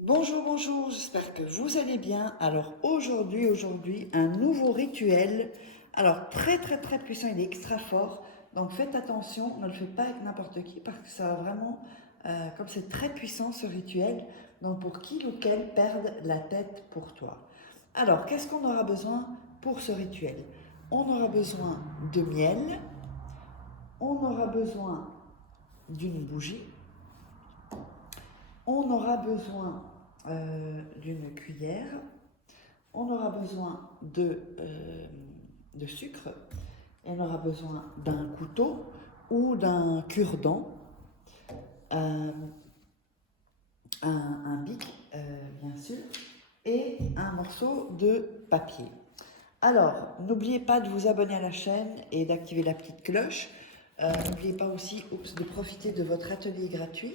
Bonjour, bonjour, j'espère que vous allez bien. Alors aujourd'hui, un nouveau rituel. Alors très puissant, il est extra fort. Donc faites attention, ne le faites pas avec n'importe qui parce que ça va vraiment, comme c'est très puissant ce rituel, donc pour qui ou quel perde la tête pour toi. Alors qu'est-ce qu'on aura besoin pour ce rituel? On aura besoin de miel, on aura besoin d'une bougie, on aura besoin d'une cuillère. On aura besoin de sucre, et on aura besoin d'un couteau ou d'un cure-dent, un, un bic, bien sûr, et un morceau de papier. Alors, n'oubliez pas de vous abonner à la chaîne et d'activer la petite cloche. N'oubliez pas aussi de profiter de votre atelier gratuit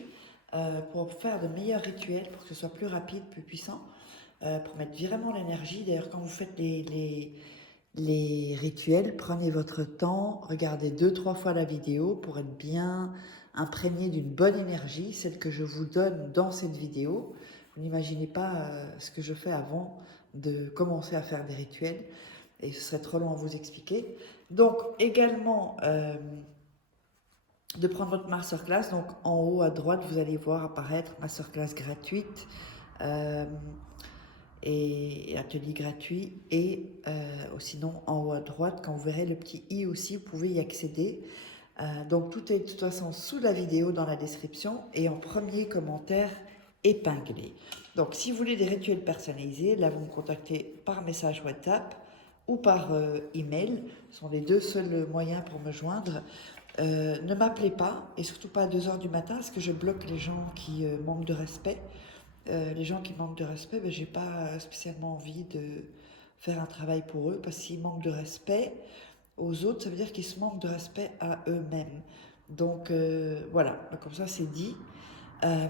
pour faire de meilleurs rituels, pour que ce soit plus rapide, plus puissant, pour mettre vraiment l'énergie. D'ailleurs, quand vous faites les rituels, prenez votre temps, regardez 2-3 fois la vidéo pour être bien imprégné d'une bonne énergie, celle que je vous donne dans cette vidéo. Vous n'imaginez pas ce que je fais avant de commencer à faire des rituels et ce serait trop long à vous expliquer. Donc également de prendre votre masterclass, donc en haut à droite vous allez voir apparaître masterclass gratuite. Et atelier gratuit et sinon en haut à droite quand vous verrez le petit i aussi vous pouvez y accéder. Donc tout est de toute façon sous la vidéo dans la description et en premier commentaire épinglé. Donc si vous voulez des rituels personnalisés, là vous me contactez par message WhatsApp ou par email, ce sont les deux seuls moyens pour me joindre. Ne m'appelez pas et surtout pas à 2h du matin parce que je bloque les gens qui manquent de respect. Les gens qui manquent de respect, ben, j'ai pas spécialement envie de faire un travail pour eux parce qu'ils manquent de respect aux autres, ça veut dire qu'ils se manquent de respect à eux-mêmes. Donc voilà, comme ça c'est dit. Euh,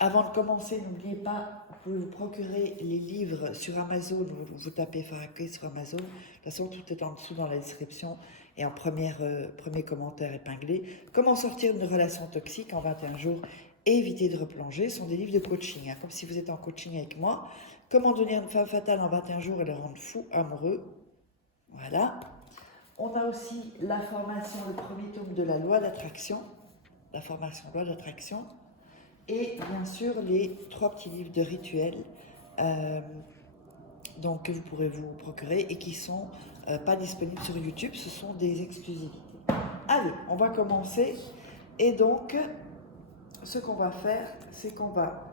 Avant de commencer, n'oubliez pas, vous pouvez vous procurer les livres sur Amazon, vous tapez Farakeh sur Amazon. De toute façon, tout est en dessous dans la description et en premier commentaire épinglé. Comment sortir d'une relation toxique en 21 jours et éviter de replonger. Ce sont des livres de coaching, hein, comme si vous étiez en coaching avec moi. Comment devenir une femme fatale en 21 jours et le rendre fou amoureux. Voilà. On a aussi la formation, le premier tome de la loi d'attraction, la formation loi d'attraction. Et bien sûr, les 3 petits livres de rituels euh, donc, que vous pourrez vous procurer et qui sont pas disponibles sur YouTube, ce sont des exclusivités. Allez, on va commencer. Et donc, ce qu'on va faire, c'est qu'on va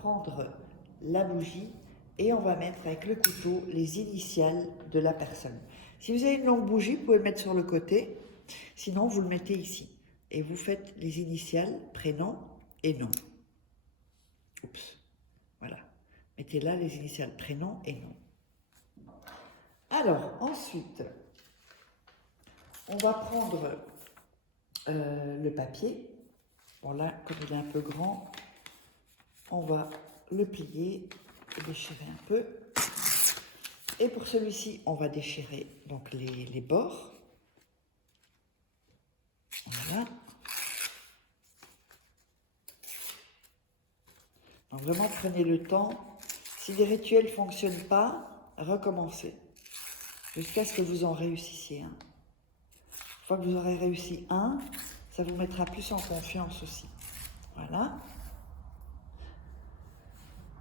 prendre la bougie et on va mettre avec le couteau les initiales de la personne. Si vous avez une longue bougie, vous pouvez le mettre sur le côté. Sinon, vous le mettez ici. Et vous faites les initiales, prénom et nom. Oups. Voilà. Mettez là les initiales prénom et nom. Alors, ensuite, on va prendre le papier. Bon là, comme il est un peu grand, on va le plier et déchirer un peu. Et pour celui-ci, on va déchirer donc les bords. Voilà. Donc vraiment, prenez le temps. Si les rituels ne fonctionnent pas, recommencez. Jusqu'à ce que vous en réussissiez un. Une fois que vous aurez réussi un, ça vous mettra plus en confiance aussi. Voilà.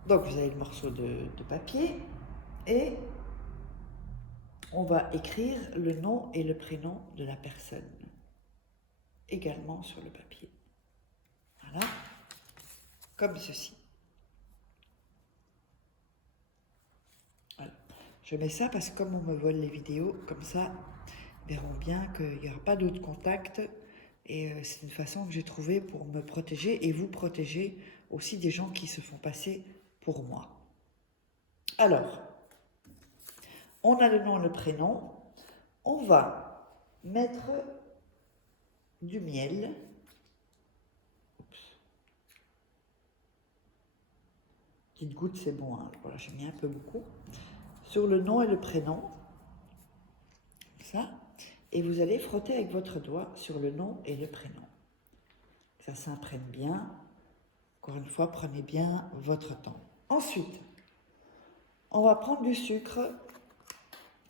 Donc vous avez le morceau de papier et on va écrire le nom et le prénom de la personne également sur le papier. Voilà, comme ceci. Voilà. Je mets ça parce que comme on me vole les vidéos, comme ça, ils verront bien qu'il n'y aura pas d'autres contacts. Et c'est une façon que j'ai trouvée pour me protéger et vous protéger aussi des gens qui se font passer pour moi. Alors, on a le nom et le prénom. On va mettre du miel. Oups. Petite goutte, c'est bon. Hein. Voilà, j'ai mis un peu beaucoup. Sur le nom et le prénom. Ça. Et vous allez frotter avec votre doigt sur le nom et le prénom. Ça s'imprègne bien. Encore une fois, prenez bien votre temps. Ensuite, on va prendre du sucre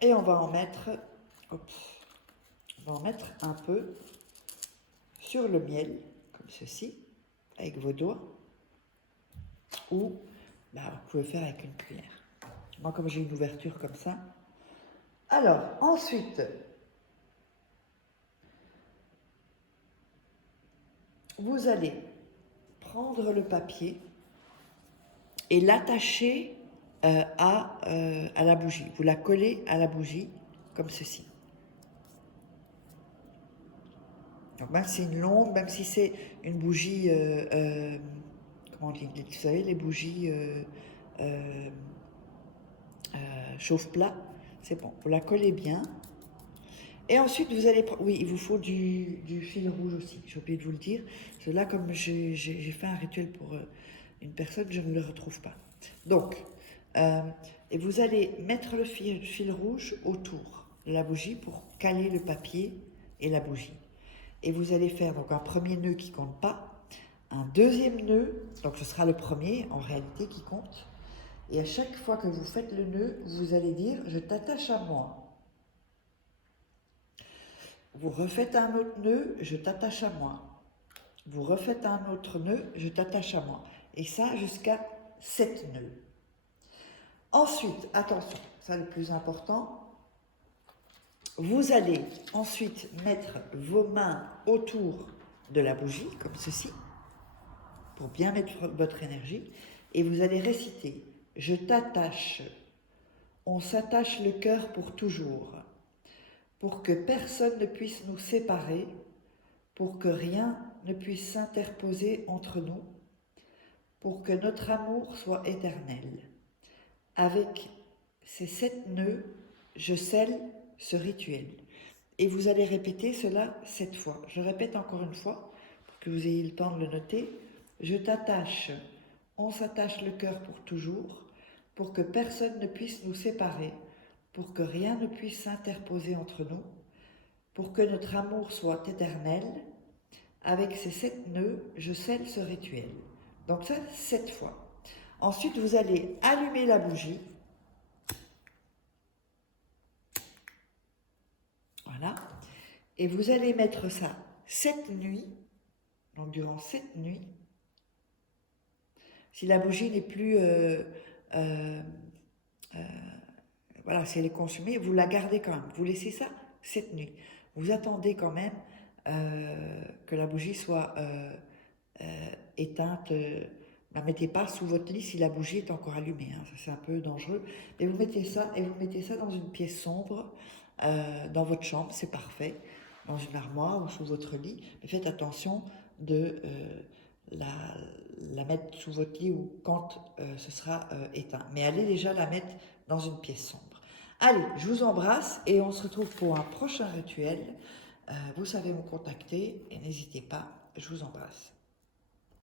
et on va en mettre, un peu sur le miel, comme ceci, avec vos doigts, ou vous pouvez faire avec une cuillère. Moi, comme j'ai une ouverture comme ça. Alors, ensuite, vous allez prendre le papier et l'attacher à la bougie. Vous la collez à la bougie, comme ceci. Donc, même si c'est une longue, même si c'est une bougie, comment on dit, vous savez, les bougies chauffe-plat, c'est bon, vous la collez bien. Et ensuite, vous allez... Oui, il vous faut du fil rouge aussi, j'ai oublié de vous le dire. Parce que là, comme j'ai fait un rituel pour une personne, je ne le retrouve pas. Donc, et vous allez mettre le fil rouge autour de la bougie pour caler le papier et la bougie. Et vous allez faire donc un premier nœud qui ne compte pas, un deuxième nœud, donc ce sera le premier en réalité qui compte. Et à chaque fois que vous faites le nœud, vous allez dire « je t'attache à moi ». Vous refaites un autre nœud, je t'attache à moi. Vous refaites un autre nœud, je t'attache à moi. Et ça jusqu'à 7 nœuds. Ensuite, attention, ça le plus important, vous allez ensuite mettre vos mains autour de la bougie, comme ceci, pour bien mettre votre énergie, et vous allez réciter « Je t'attache, on s'attache le cœur pour toujours ». Pour que personne ne puisse nous séparer, pour que rien ne puisse s'interposer entre nous, pour que notre amour soit éternel. Avec ces 7 nœuds, je scelle ce rituel. Et vous allez répéter cela 7 fois. Je répète encore une fois, pour que vous ayez le temps de le noter. Je t'attache, on s'attache le cœur pour toujours, pour que personne ne puisse nous séparer, pour que rien ne puisse s'interposer entre nous, pour que notre amour soit éternel. Avec ces 7 nœuds, je scelle ce rituel. Donc ça, 7 fois. Ensuite, vous allez allumer la bougie. Voilà. Et vous allez mettre ça 7 nuits. Donc durant 7 nuits. Si la bougie n'est plus... voilà, si elle est consumée, vous la gardez quand même. Vous laissez ça 7 nuits. Vous attendez quand même que la bougie soit éteinte. Ne la mettez pas sous votre lit si la bougie est encore allumée. Hein, ça, c'est un peu dangereux. Mais vous mettez ça et vous mettez ça dans une pièce sombre, dans votre chambre, c'est parfait. Dans une armoire ou sous votre lit. Mais faites attention de la mettre sous votre lit ou quand ce sera éteint. Mais allez déjà la mettre dans une pièce sombre. Allez, je vous embrasse et on se retrouve pour un prochain rituel. Vous savez me contacter et n'hésitez pas, je vous embrasse.